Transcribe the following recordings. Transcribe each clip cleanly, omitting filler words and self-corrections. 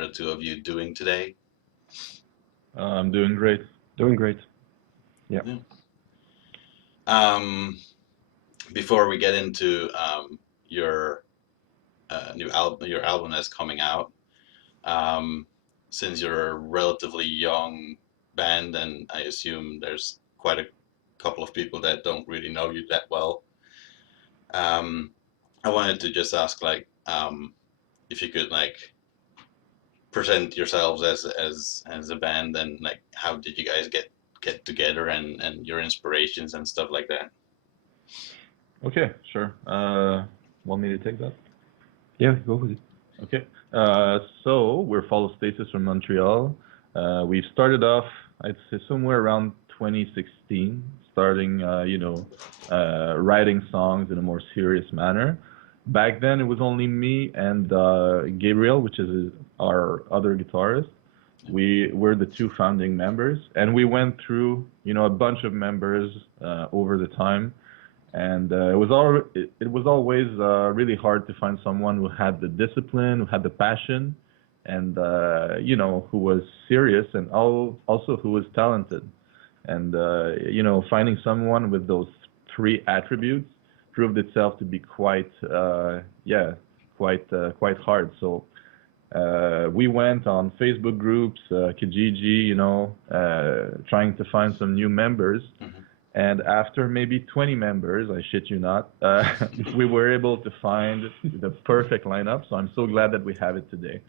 are the two of you doing today? I'm doing great. Doing great. Yeah. Before we get into your your album that's coming out, since you're a relatively young band, and I assume there's quite a couple of people that don't really know you that well, I wanted to just ask, like, if you could like present yourselves as a band, and like how did you guys get together, and your inspirations and stuff like that. Okay, sure. Want me to take that? Yeah, go with it. Okay. So we're Fall of Stasis from Montreal. We started off, I'd say, somewhere around 2016, starting, writing songs in a more serious manner. Back then, it was only me and Gabriel, which is our other guitarist. We were the two founding members, and we went through, a bunch of members over the time. And it was always really hard to find someone who had the discipline, who had the passion, and who was serious, and also who was talented. And finding someone with those three attributes proved itself to be quite hard. So we went on Facebook groups, Kijiji, trying to find some new members. And after maybe 20 members, I shit you not, we were able to find the perfect lineup. So I'm so glad that we have it today.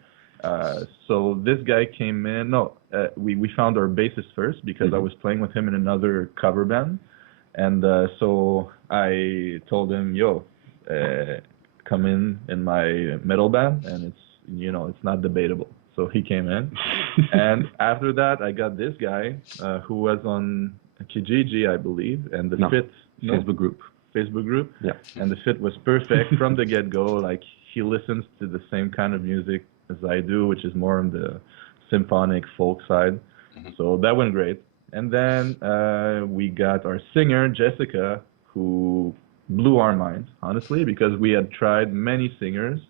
So this guy came in. No, we found our bassist first because I was playing with him in another cover band. And so I told him, yo, come in my metal band, and it's not debatable. So he came in. And after that, I got this guy who was on Kijiji, I believe, and the Facebook group. Yeah. And the fit was perfect from the get-go. Like, he listens to the same kind of music as I do, which is more on the symphonic folk side. So that went great. And then we got our singer, Jessica, who blew our minds, honestly, because we had tried many singers.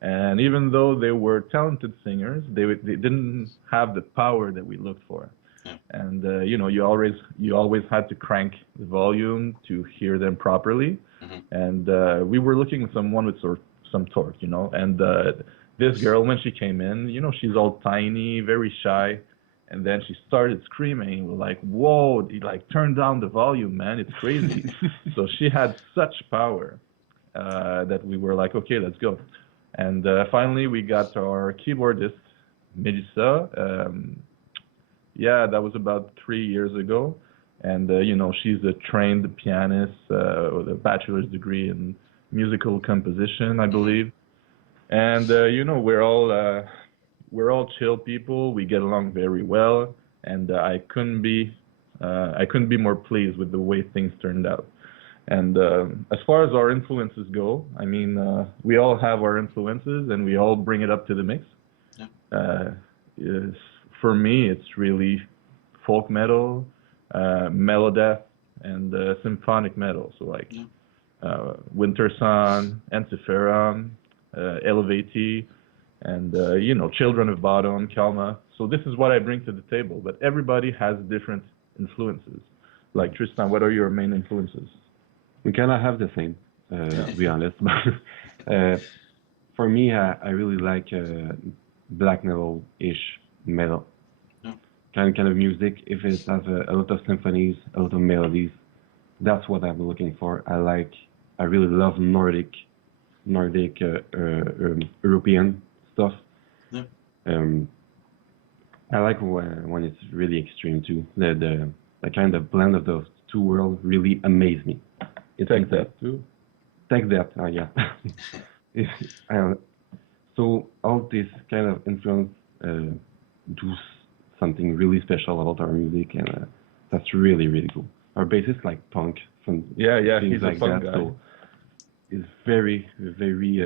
And even though they were talented singers, they didn't have the power that we looked for. And you always had to crank the volume to hear them properly. And we were looking for someone with some torque, And this girl, when she came in, she's all tiny, very shy, and then she started screaming. We're like, whoa! Turn down the volume, man! It's crazy. So she had such power that we were like, okay, let's go. And finally, we got our keyboardist, Melissa. That was about 3 years ago. And, she's a trained pianist with a bachelor's degree in musical composition, I believe. And, we're all chill people. We get along very well. And I couldn't be more pleased with the way things turned out. And as far as our influences go, I mean, we all have our influences, and we all bring it up to the mix. For me, it's really folk metal, melodeath, and symphonic metal. So Winter Sun, Ensiferum, Elevati, and Children of Bodom, Kalma. So this is what I bring to the table. But everybody has different influences. Like Tristan, what are your main influences? We kind of have the same, to be honest. For me, I really like black metal-ish metal. Kind of music. If it has a lot of symphonies, a lot of melodies, that's what I'm looking for. I really love Nordic, European stuff. I like when it's really extreme too. The kind of blend of those two worlds really amaze me. It's like that too. Take that, yeah. So all this kind of influence do something really special about our music, and that's really, really cool. Our bassist like punk, from he's like a punk guy. So it's very, very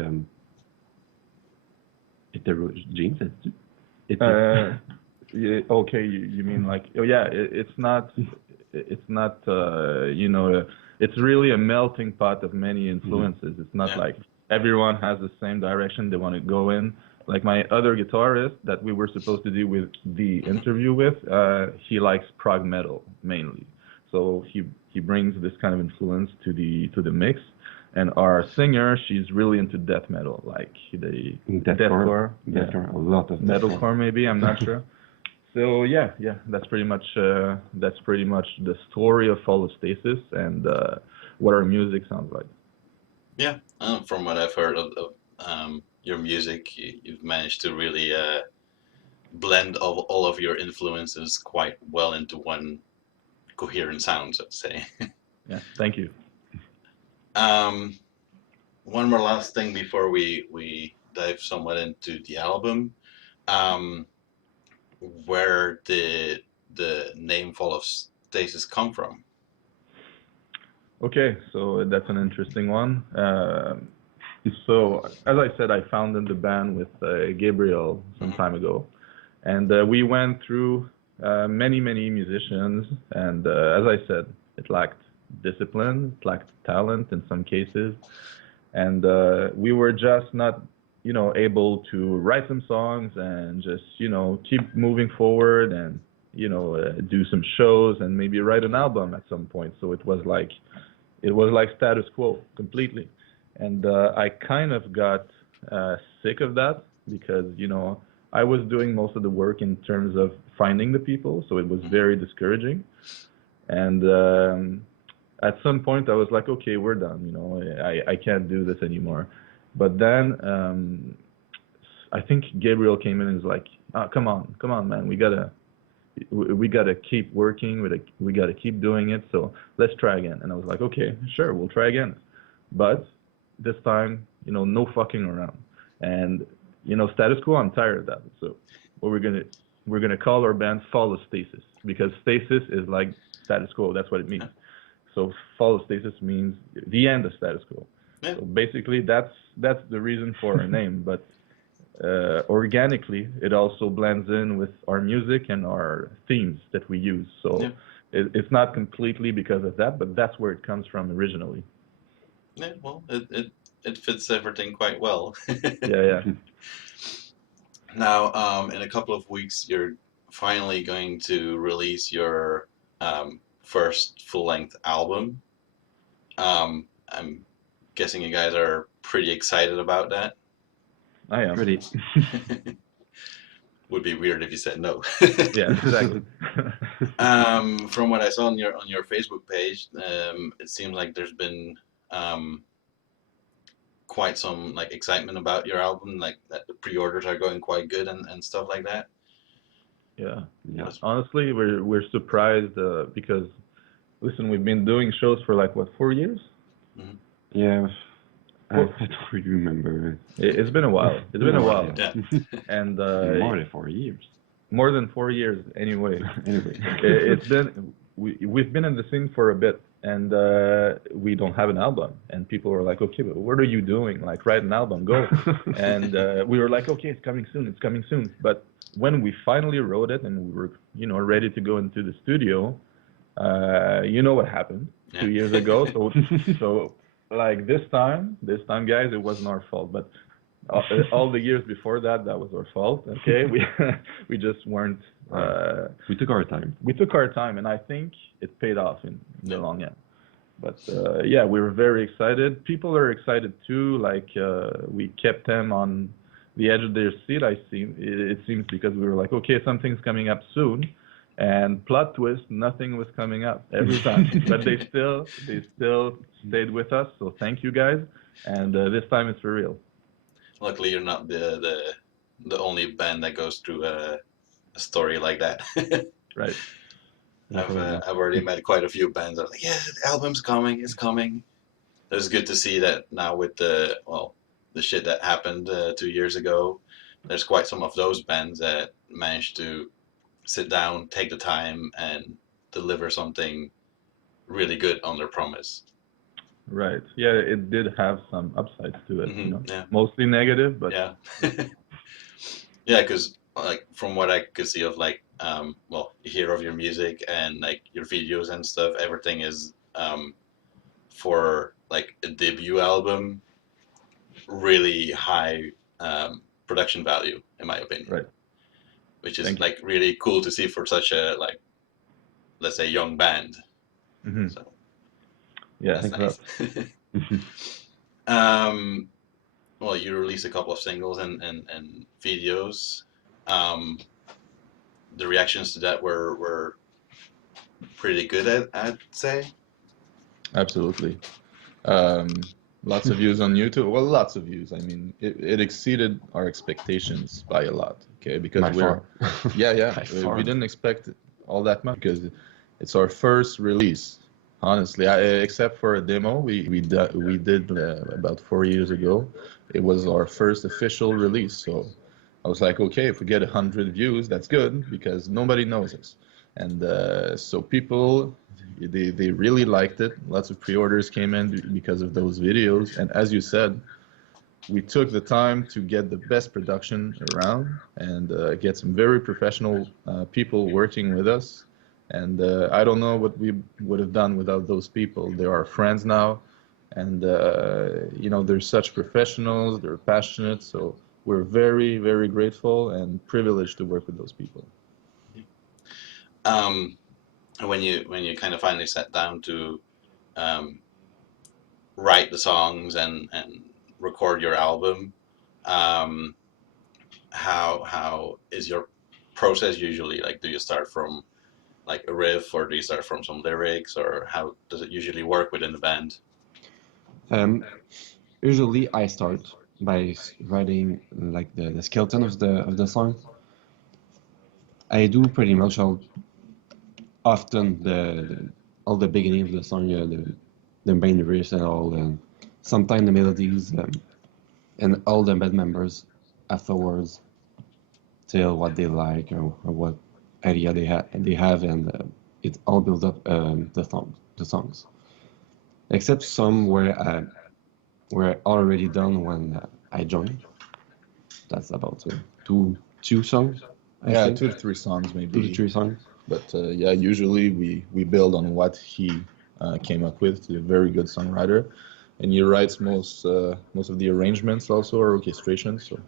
heterogeneous. Okay, you mean like it's not it's really a melting pot of many influences. It's not like everyone has the same direction they want to go in. Like my other guitarist that we were supposed to do with the interview with, he likes prog metal mainly. So he brings this kind of influence to the mix. And our singer, she's really into death metal, like the deathcore, a lot of metalcore maybe. I'm not sure. So yeah, that's pretty much the story of Fall of Stasis and what our music sounds like. Yeah, from what I've heard of your music, you've managed to really blend all of your influences quite well into one coherent sound, so to say. Yeah, thank you. One more last thing before we dive somewhat into the album. Where did the name Fall of Stasis come from? Okay, so that's an interesting one. So, as I said, I founded the band with Gabriel some time ago, and we went through many musicians, and as I said, it lacked discipline, it lacked talent in some cases, and we were just not, able to write some songs and just, keep moving forward and, do some shows and maybe write an album at some point. So it was like status quo completely, and I kind of got sick of that because I was doing most of the work in terms of finding the people, so it was very discouraging. And at some point, I was like, okay, we're done. I can't do this anymore. But then I think Gabriel came in and was like, oh, come on, man, we gotta keep working. We gotta keep doing it. So let's try again. And I was like, okay, sure, we'll try again. But this time, no fucking around. And status quo, I'm tired of that. So what we're gonna call our band Fall of Stasis because stasis is like status quo. That's what it means. So Fall of Stasis means the end of status quo. Yeah. So basically, that's the reason for our name. But organically, it also blends in with our music and our themes that we use. So it's not completely because of that, but that's where it comes from originally. Yeah, well, it fits everything quite well. Yeah. Now, in a couple of weeks, you're finally going to release your first full-length album. I'm guessing you guys are pretty excited about that. I am. Pretty. Would be weird if you said no. Yeah, exactly. From what I saw on your Facebook page, it seems like there's been quite some like excitement about your album, like that the pre-orders are going quite good and stuff like that. Yeah. Honestly, we're surprised because listen, we've been doing shows for like what, 4 years? Mm-hmm. Yeah. I don't really remember. It's been a while. Yeah. And more than 4 years. More than 4 years, anyway. It's been we've been in the scene for a bit, and we don't have an album. And people were like, "Okay, but what are you doing? Like, write an album, go!" And we were like, "Okay, it's coming soon." But when we finally wrote it and we were, ready to go into the studio, you know what happened 2 years ago. So. Like this time, guys, it wasn't our fault. But all the years before that was our fault. Okay, we just weren't. We took our time. We took our time, and I think it paid off in the long end. But yeah, we were very excited. People are excited too. Like we kept them on the edge of their seat. It seems because we were like, okay, something's coming up soon. And plot twist, nothing was coming up every time, but they still stayed with us. So thank you guys, and this time it's for real. Luckily, you're not the only band that goes through a story like that. Right. I've already met quite a few bands that are like, yeah, the album's coming, it's coming. It's good to see that now with the shit that happened 2 years ago. There's quite some of those bands that managed to sit down, take the time, and deliver something really good on their promise. Right. Yeah, it did have some upsides to it. Yeah. Mostly negative, but yeah. Yeah, because like from what I could see of like you hear of your music and like your videos and stuff, everything is for like a debut album. really high production value, in my opinion. Right. Which is like really cool to see for such a, like, let's say, young band. Mm-hmm. So yeah, that's nice. Well, you released a couple of singles and videos. The reactions to that were pretty good, I'd say. Absolutely. Lots of views on YouTube. Well, lots of views. I mean, it exceeded our expectations by a lot. Okay, because By far. we didn't expect all that much because it's our first release. Honestly, except for a demo we did about 4 years ago. It was our first official release. So I was like, okay, if we get 100 views, that's good because nobody knows us, and so people. They really liked it. Lots of pre-orders came in because of those videos. And as you said, we took the time to get the best production around and get some very professional people working with us. And I don't know what we would have done without those people. They're our friends now. And, they're such professionals. They're passionate. So we're very, very grateful and privileged to work with those people. When you kind of finally sat down to write the songs and record your album, how is your process usually? Like, do you start from like a riff, or do you start from some lyrics, or how does it usually work within the band? Usually I start by writing like the skeleton of the song. I do pretty much often all the beginning of the song, the main riffs and all, and sometimes the melodies, and all the band members afterwards tell what they like or what idea they have, and it all builds up the songs. Except some where were already done when I joined. That's about two songs. I think. 2 to 3 songs maybe. 2 to 3 songs. But usually we build on what he came up with. He's a very good songwriter, and he writes most of the arrangements also, or orchestrations. So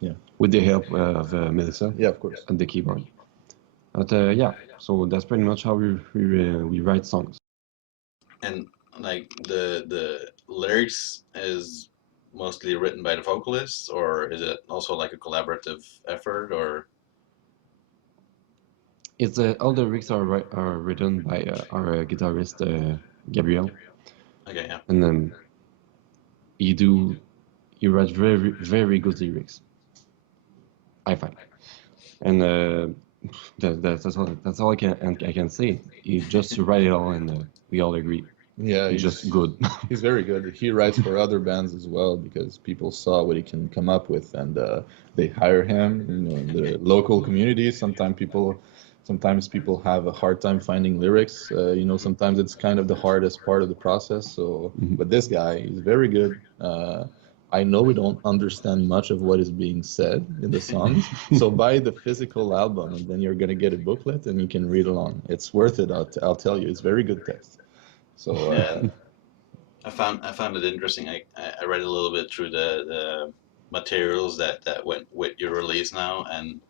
yeah, with the help of Melissa. Yeah, of course. On the keyboard. But so that's pretty much how we write songs. And like the lyrics is mostly written by the vocalists, or is it also like a collaborative effort, or? It's all the lyrics are written by our guitarist Gabriel. Okay, yeah. And then he writes very very good lyrics, I find. And that's all I can say. He just write it all, and we all agree. Yeah, he's just good. He's very good. He writes for other bands as well because people saw what he can come up with, and they hire him. In the local community, sometimes people have a hard time finding lyrics. Sometimes it's kind of the hardest part of the process. So, but this guy, he's very good. I know we don't understand much of what is being said in the songs, so buy the physical album, and then you're gonna get a booklet, and you can read along. It's worth it. I'll tell you, it's very good text. So I found it interesting. I read a little bit through the materials that went with your release now, and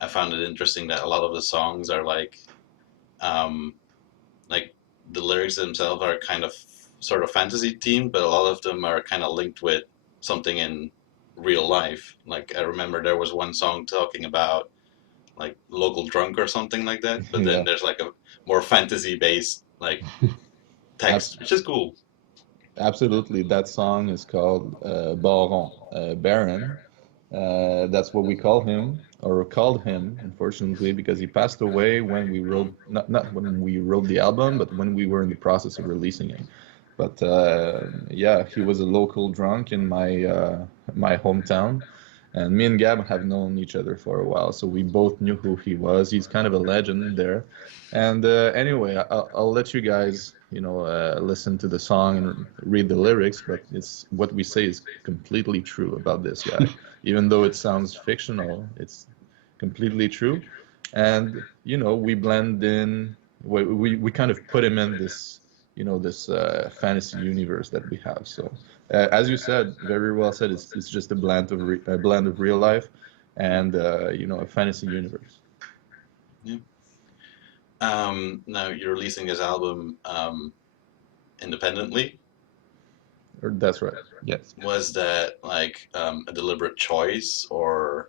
I found it interesting that a lot of the songs are like the lyrics themselves are kind of sort of fantasy themed, but a lot of them are kind of linked with something in real life. Like, I remember there was one song talking about like local drunk or something like that, but then there's like a more fantasy based like text, which is cool. Absolutely, that song is called Baron. That's what we call him, or called him, unfortunately, because he passed away when we wrote, not when we wrote the album, but when we were in the process of releasing it. But he was a local drunk in my hometown, and me and Gab have known each other for a while, so we both knew who he was. He's kind of a legend there. And anyway, I'll let you guys, listen to the song and read the lyrics, but it's what we say is completely true about this guy. Even though it sounds fictional, it's completely true. And we blend in, we kind of put him in this this fantasy universe that we have. So as you said, very well said, it's just a blend of real life and a fantasy universe. Yeah. Now you're releasing this album independently. That's right. Yes. Was that like a deliberate choice or?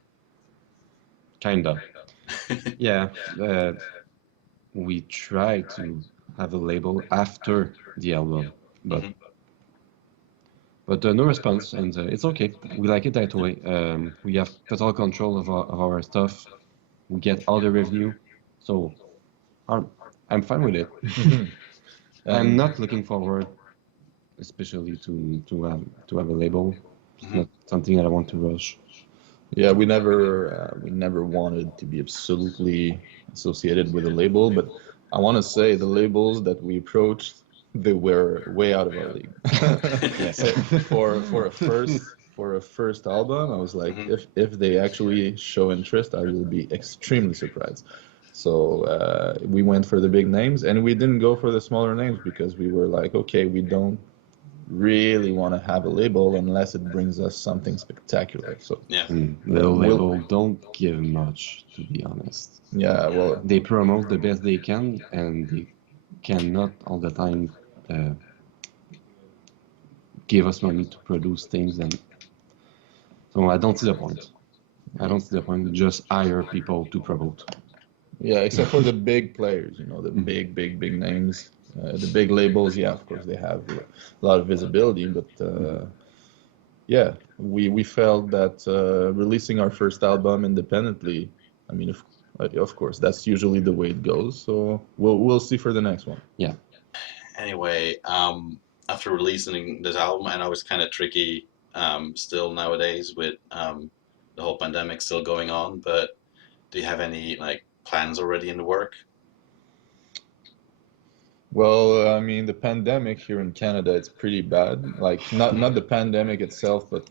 Kind of. Yeah. We try to have a label after the album, but no response, and it's okay. We like it that way. We have total control of our stuff. We get all the revenue, so I'm fine with it. I'm not looking forward, especially to have a label. It's not something that I want to rush. Yeah, we never wanted to be absolutely associated with a label, but I want to say the labels that we approached, they were way out of our league. Yes. For a first album, I was like, if they actually show interest, I will be extremely surprised. So we went for the big names, and we didn't go for the smaller names because we were like, okay, we don't really want to have a label unless it brings us something spectacular. So Yeah. Little label don't give much, to be honest. yeah, well, They promote the best they can, and they cannot all the time give us money to produce things, and so I don't see the point. I don't see the point. Just hire people to promote. yeah, except for the big players, the big names, the big labels. Yeah, of course they have a lot of visibility, but yeah, we felt that releasing our first album independently, I mean, of course, that's usually the way it goes. So we'll see for the next one. Yeah. Anyway, after releasing this album, I know it's kind of tricky still nowadays with the whole pandemic still going on, but do you have any like plans already in the work? Well, I mean, the pandemic here in Canada, it's pretty bad. Like not the pandemic itself, but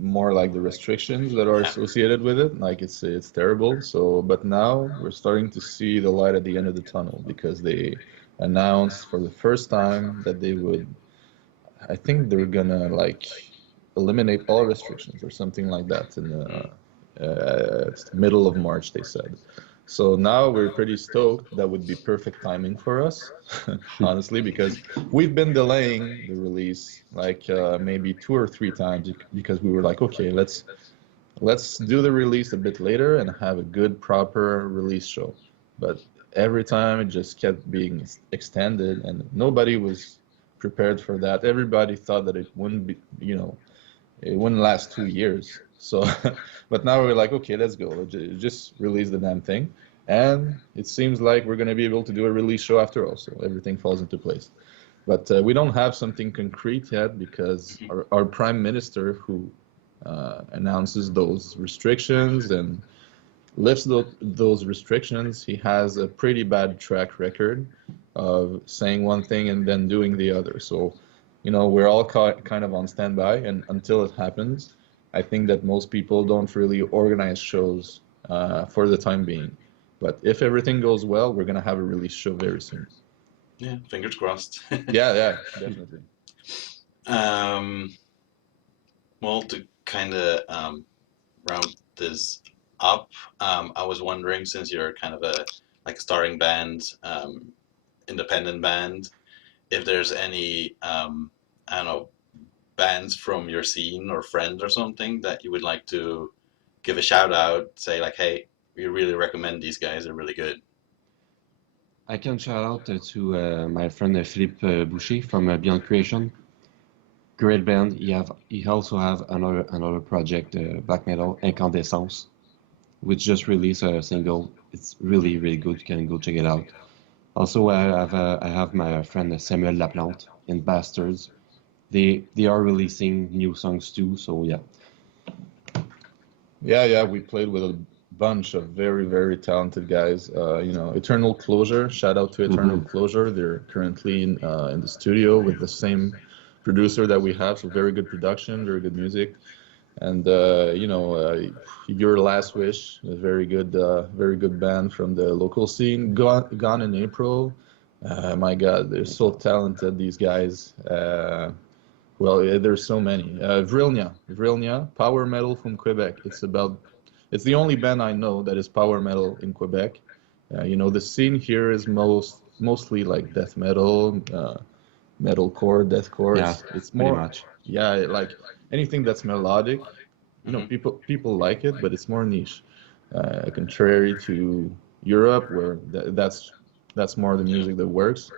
more like the restrictions that are associated with it. Like it's terrible. So, but now we're starting to see the light at the end of the tunnel because they announced for the first time that they would, I think they're gonna like eliminate all restrictions or something like that in the middle of March, they said. So now we're pretty stoked. That would be perfect timing for us, honestly, because we've been delaying the release like maybe 2 or 3 times because we were like, okay, let's do the release a bit later and have a good proper release show. But every time it just kept being extended, and nobody was prepared for that. Everybody thought that it wouldn't be, it wouldn't last 2 years. So, but now we're like, okay, let's go. Just release the damn thing. And it seems like we're going to be able to do a release show after all. So everything falls into place. But we don't have something concrete yet because our prime minister, who announces those restrictions and lifts those restrictions, he has a pretty bad track record of saying one thing and then doing the other. So, we're all kind of on standby, and until it happens, I think that most people don't really organize shows for the time being. But if everything goes well, we're gonna have a release show very soon. Yeah, fingers crossed. Yeah, definitely. Well, to kind of round this up, I was wondering, since you're kind of a starring band, independent band, if there's any I don't know, bands from your scene or friends or something that you would like to give a shout out, say like, hey, we really recommend these guys, they're really good. I can shout out to my friend Philippe Boucher from Beyond Creation. Great band. He also have another project, black metal, Incandescence, which just released a single. It's really really good. You can go check it out. Also, I have my friend Samuel Laplante in Bastards. They are releasing new songs too. So yeah. Yeah, we played with a bunch of very, very talented guys. Eternal Closure. Shout out to Eternal Closure. They're currently in the studio with the same producer that we have. So very good production, very good music, and Your Last Wish, a very good band from the local scene. Gone in April. My God, they're so talented, these guys. Well, there's so many. Vrilnia, power metal from Quebec. It's the only band I know that is power metal in Quebec. The scene here is mostly like death metal, metalcore, deathcore. Yeah, It's pretty more, much. yeah, like anything that's melodic. Mhm. People like it, but it's more niche. Contrary to Europe, where that's more the music that works.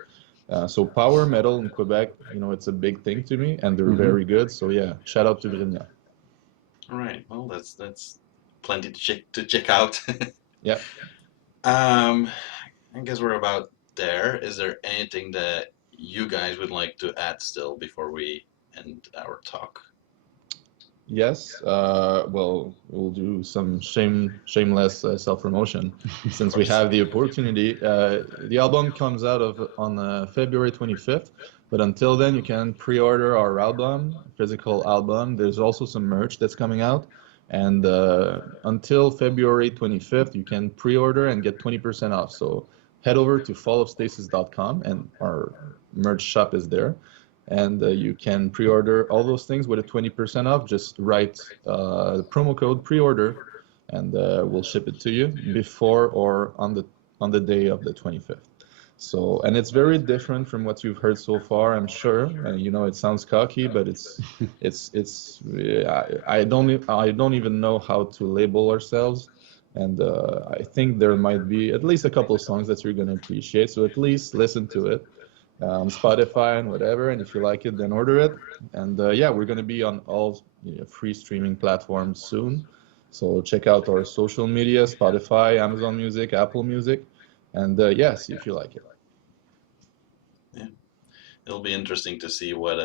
So power metal in Quebec, it's a big thing to me, and they're Mm-hmm. very good. So yeah, shout out to Vrilnia. All right. Well, that's plenty to check out. Yeah. um, I guess we're about there. Is there anything that you guys would like to add still before we end our talk? Yes. Well, we'll do some shameless self-promotion since we have the opportunity. The album comes out on February 25th, but until then, you can pre-order our album, physical album. There's also some merch that's coming out, and until February 25th, you can pre-order and get 20% off. So head over to fallofstasis.com, and our merch shop is there, and you can pre-order all those things with a 20% off. Just write the promo code pre-order, and we'll ship it to you before or on the day of the 25th. So, and it's very different from what you've heard so far, I'm sure. It sounds cocky, but it's I don't even know how to label ourselves, and I think there might be at least a couple of songs that you're gonna appreciate. So at least listen to it on Spotify and whatever. And if you like it, then order it. And yeah, we're gonna be on all free streaming platforms soon. So check out our social media: Spotify, Amazon Music, Apple Music, and yeah, see if you like it. Yeah, it'll be interesting to see what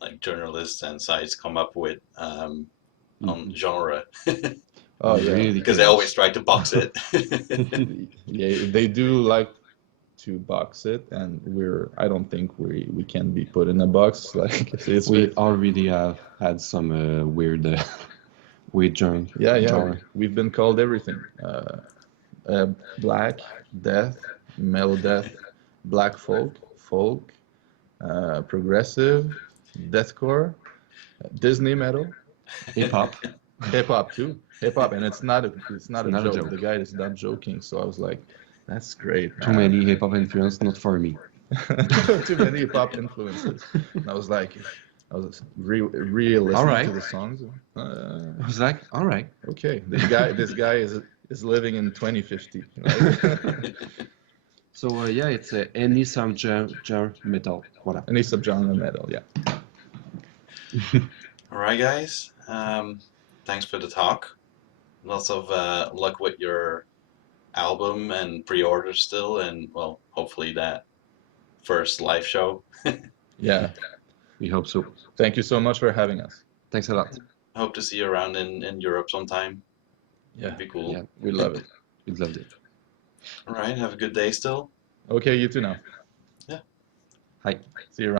like journalists and sites come up with on genre Oh yeah, Really because they curious. always try to box it. yeah, they do like to box it, and I don't think we can be put in a box. Like it's We already have had some weird yeah, genre. we've been called everything. Black, death, metal death, black folk, progressive, deathcore, Disney metal, Hip hop. hip hop too. Hip hop, and it's not a Not a joke. The joke. guy is not joking. So I was like, that's great, Too man. many hip hop influence, not for me. Too many hip hop influences. And I was really All listening to right. the songs. I was like, all right. Okay, this guy is living in 2050, right? So yeah, it's any subgenre metal. Voilà. Any subgenre metal, yeah. All right, guys. Thanks for the talk. Lots of luck with your album and pre-order still, and well, hopefully that first live show. Yeah. We hope so. Thank you so much for having us. Thanks a lot. Hope to see you around in Europe sometime. Yeah, That'd be cool. Yeah, we love it. we loved it. All right, have a good day still. Okay, you too now. Yeah. Hi. See you around.